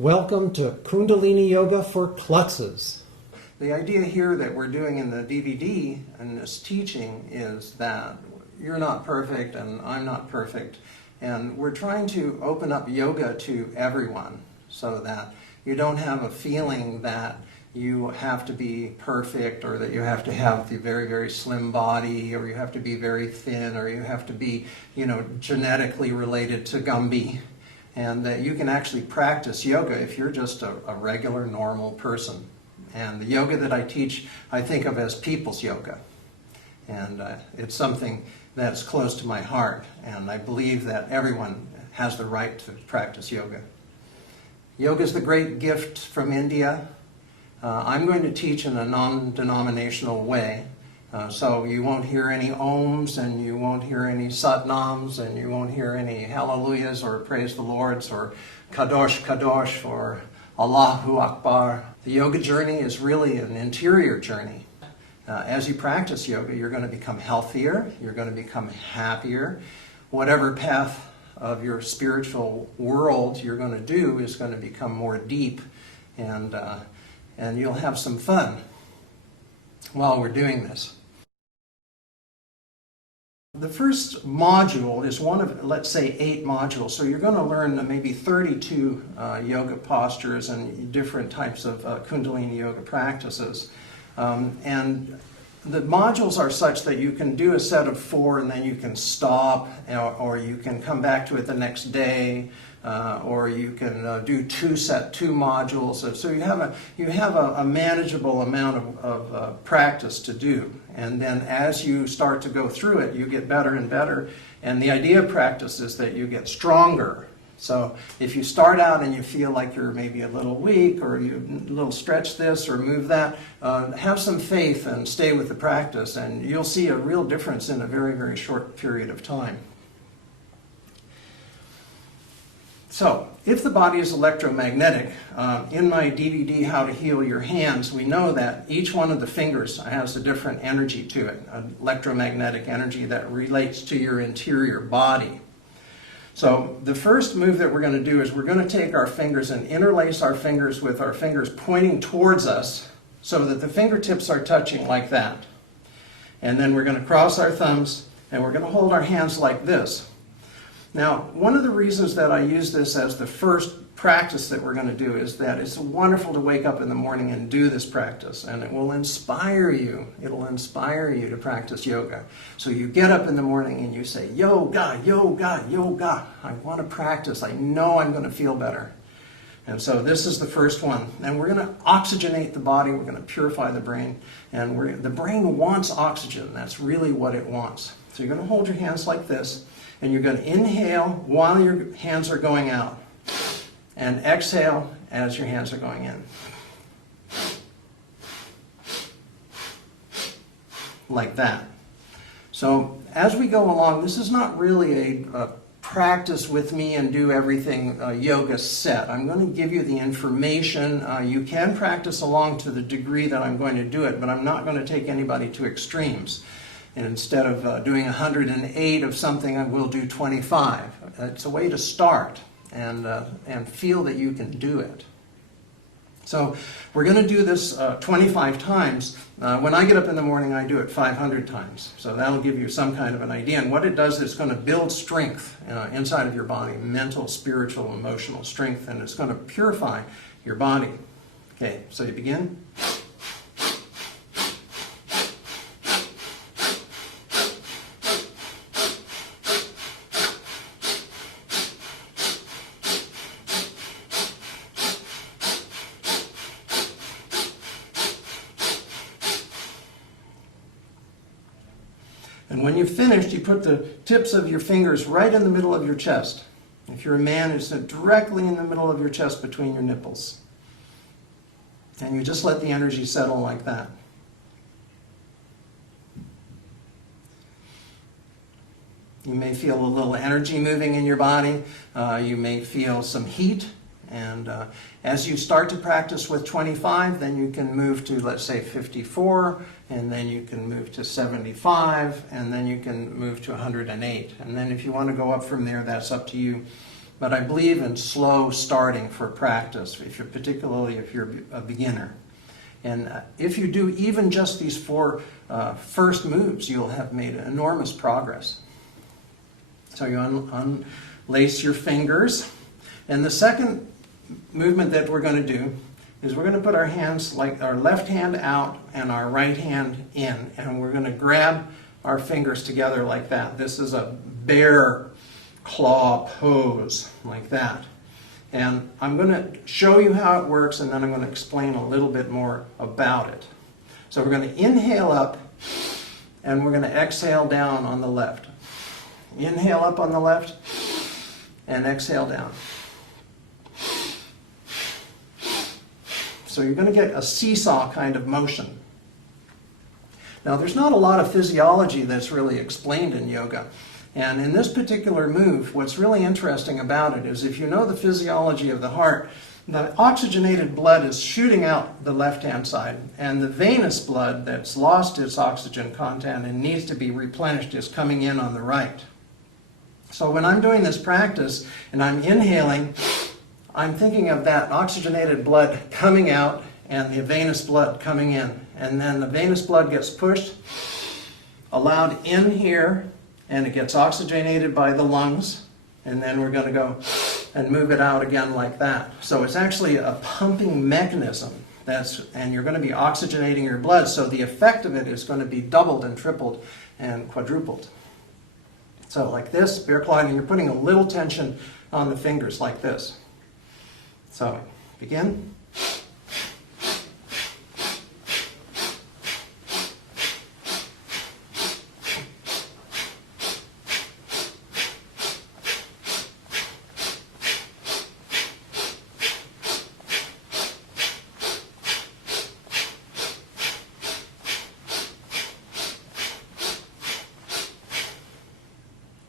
Welcome to Kundalini Yoga for Klutzes. The idea here that we're doing in the DVD and this teaching is that you're not perfect and I'm not perfect, and we're trying to open up yoga to everyone so that you don't have a feeling that you have to be perfect, or that you have to have the very, very slim body, or you have to be very thin, or you have to be, genetically related to Gumby. And that you can actually practice yoga if you're just a regular, normal person. And the yoga that I teach, I think of as people's yoga. And it's something that's close to my heart. And I believe that everyone has the right to practice yoga. Yoga is the great gift from India. I'm going to teach in a non-denominational way. So you won't hear any ohms, and you won't hear any satnams, and you won't hear any hallelujahs or praise the Lords or kadosh kadosh or Allahu Akbar. The yoga journey is really an interior journey. As you practice yoga, you're going to become healthier, you're going to become happier. Whatever path of your spiritual world you're going to do is going to become more deep, and you'll have some fun while we're doing this. The first module is one of, let's say, 8 modules. So you're going to learn maybe 32 yoga postures and different types of Kundalini yoga practices. And the modules are such that you can do a set of 4 and then you can stop, or you can come back to it the next day, or you can do 2 modules. So you have a manageable amount of practice to do. And then as you start to go through it, you get better and better. And the idea of practice is that you get stronger. So if you start out and you feel like you're maybe a little weak, or you a little stretch this or move that, have some faith and stay with the practice, and you'll see a real difference in a very, very short period of time. So, if the body is electromagnetic, in my DVD, How to Heal Your Hands, we know that each one of the fingers has a different energy to it, an electromagnetic energy that relates to your interior body. So, the first move that we're going to do is we're going to take our fingers and interlace our fingers with our fingers pointing towards us so that the fingertips are touching like that. And then we're going to cross our thumbs and we're going to hold our hands like this. Now, one of the reasons that I use this as the first practice that we're going to do is that it's wonderful to wake up in the morning and do this practice, and it will inspire you. It'll inspire you to practice yoga. So you get up in the morning and you say, yoga, yoga, yoga. I want to practice. I know I'm going to feel better. And so this is the first one. And we're going to oxygenate the body. We're going to purify the brain. And the brain wants oxygen. That's really what it wants. So you're going to hold your hands like this. And you're going to inhale while your hands are going out, and exhale as your hands are going in. Like that. So as we go along, this is not really a practice with me and do everything yoga set. I'm going to give you the information. You can practice along to the degree that I'm going to do it, but I'm not going to take anybody to extremes. And instead of doing 108 of something, I will do 25. It's a way to start and feel that you can do it. So we're going to do this 25 times. When I get up in the morning, I do it 500 times. So that'll give you some kind of an idea. And what it does is it's going to build strength inside of your body, mental, spiritual, emotional strength, and it's going to purify your body. Okay, so you begin. And when you've finished, you put the tips of your fingers right in the middle of your chest. If you're a man, it's directly in the middle of your chest between your nipples. And you just let the energy settle like that. You may feel a little energy moving in your body. You may feel some heat. And as you start to practice with 25, then you can move to, let's say, 54, and then you can move to 75, and then you can move to 108. And then if you want to go up from there, that's up to you. but I believe in slow starting for practice, particularly if you're a beginner. And if you do even just these 4 first moves, you'll have made enormous progress. So you unlace your fingers. And the second movement that we're going to do is we're going to put our hands, like our left hand out and our right hand in. And we're going to grab our fingers together like that. This is a bear claw pose, like that. And I'm going to show you how it works, and then I'm going to explain a little bit more about it. So we're going to inhale up, and we're going to exhale down on the left. Inhale up on the left, and exhale down. So you're going to get a seesaw kind of motion. Now, there's not a lot of physiology that's really explained in yoga. And in this particular move, what's really interesting about it is if you know the physiology of the heart, the oxygenated blood is shooting out the left-hand side, and the venous blood that's lost its oxygen content and needs to be replenished is coming in on the right. So when I'm doing this practice and I'm inhaling, I'm thinking of that oxygenated blood coming out and the venous blood coming in. And then the venous blood gets pushed, allowed in here, and it gets oxygenated by the lungs. And then we're going to go and move it out again like that. So it's actually a pumping mechanism. And you're going to be oxygenating your blood, so the effect of it is going to be doubled and tripled and quadrupled. So like this, bear claw, and you're putting a little tension on the fingers like this. So begin.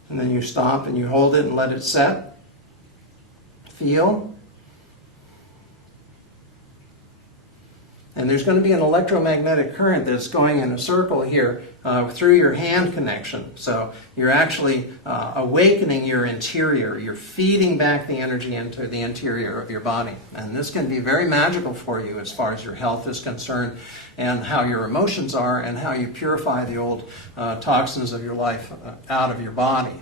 And then you stop and you hold it and let it set. Feel. And there's going to be an electromagnetic current that's going in a circle here through your hand connection. So you're actually awakening your interior. You're feeding back the energy into the interior of your body. And this can be very magical for you as far as your health is concerned, and how your emotions are, and how you purify the old toxins of your life out of your body.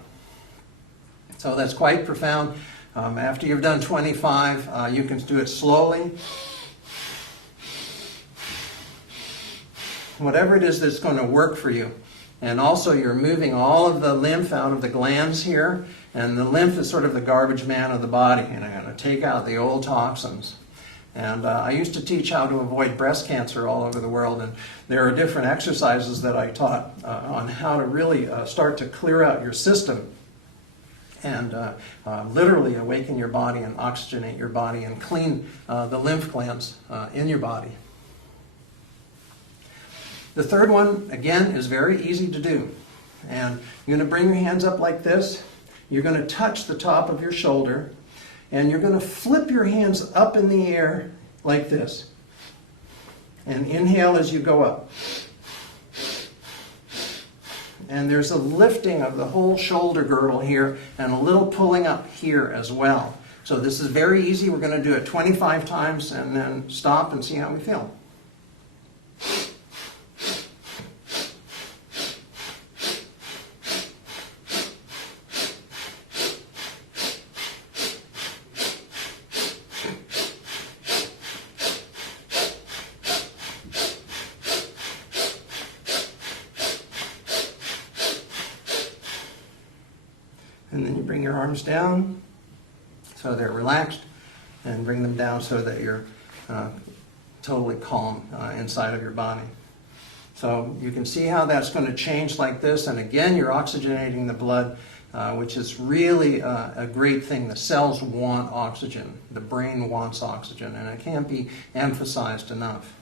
So that's quite profound. After you've done 25, you can do it slowly. Whatever it is that's going to work for you. And also you're moving all of the lymph out of the glands here, and the lymph is sort of the garbage man of the body, and I'm going to take out the old toxins. And I used to teach how to avoid breast cancer all over the world, and there are different exercises that I taught on how to really start to clear out your system and literally awaken your body and oxygenate your body and clean the lymph glands in your body. The third one, again, is very easy to do. And you're going to bring your hands up like this. You're going to touch the top of your shoulder. And you're going to flip your hands up in the air like this. And inhale as you go up. And there's a lifting of the whole shoulder girdle here and a little pulling up here as well. So this is very easy. We're going to do it 25 times and then stop and see how we feel. And then you bring your arms down so they're relaxed, and bring them down so that you're totally calm inside of your body. So you can see how that's going to change like this, and again you're oxygenating the blood, which is really a great thing. The cells want oxygen. The brain wants oxygen, and it can't be emphasized enough.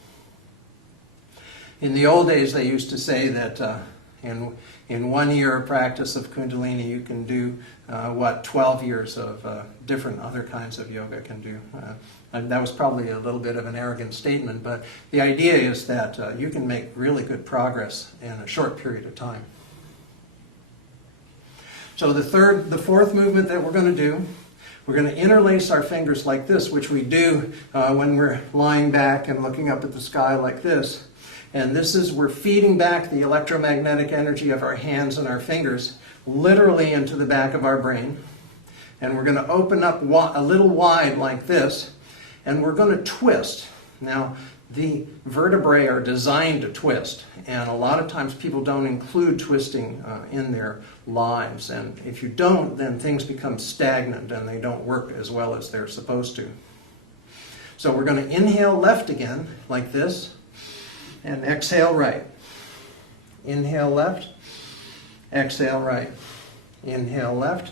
In the old days they used to say that in 1 year of practice of Kundalini, you can do 12 years of different other kinds of yoga can do. And that was probably a little bit of an arrogant statement, but the idea is that you can make really good progress in a short period of time. So the fourth movement that we're going to do, We're going to interlace our fingers like this, which we do when we're lying back and looking up at the sky like this. And this is, we're feeding back the electromagnetic energy of our hands and our fingers literally into the back of our brain. And we're going to open up a little wide like this, and we're going to twist. Now, the vertebrae are designed to twist, and a lot of times people don't include twisting in their lives. And if you don't, then things become stagnant and they don't work as well as they're supposed to. So we're going to inhale left again, like this, and exhale right. Inhale left, exhale right. Inhale left,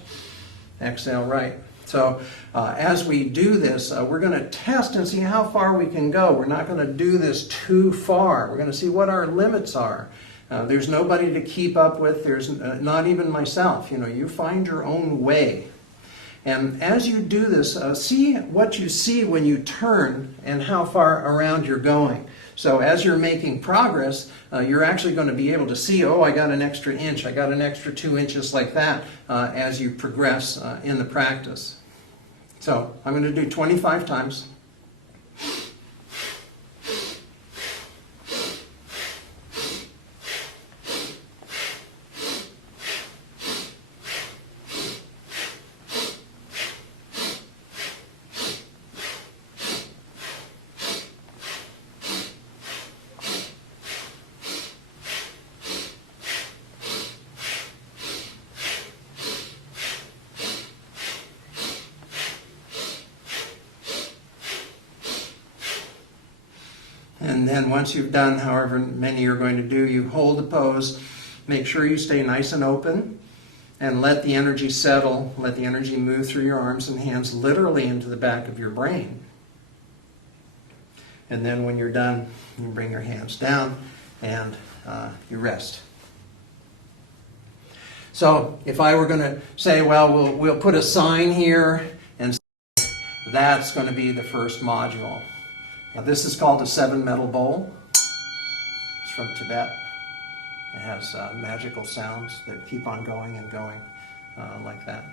exhale right. So as we do this, we're going to test and see how far we can go. We're not going to do this too far. We're going to see what our limits are. There's nobody to keep up with. There's not even myself. You know, you find your own way. And as you do this, see what you see when you turn and how far around you're going. So as you're making progress, you're actually going to be able to see, oh, I got an extra inch, I got an extra 2 inches like that as you progress in the practice. So I'm going to do 25 times. And then once you've done however many you're going to do, you hold the pose. Make sure you stay nice and open and let the energy settle. Let the energy move through your arms and hands literally into the back of your brain. And then when you're done, you bring your hands down and you rest. So if I were going to say, well, we'll put a sign here, and that's going to be the first module. Now this is called a 7-metal bowl. It's from Tibet. It has magical sounds that keep on going and going like that.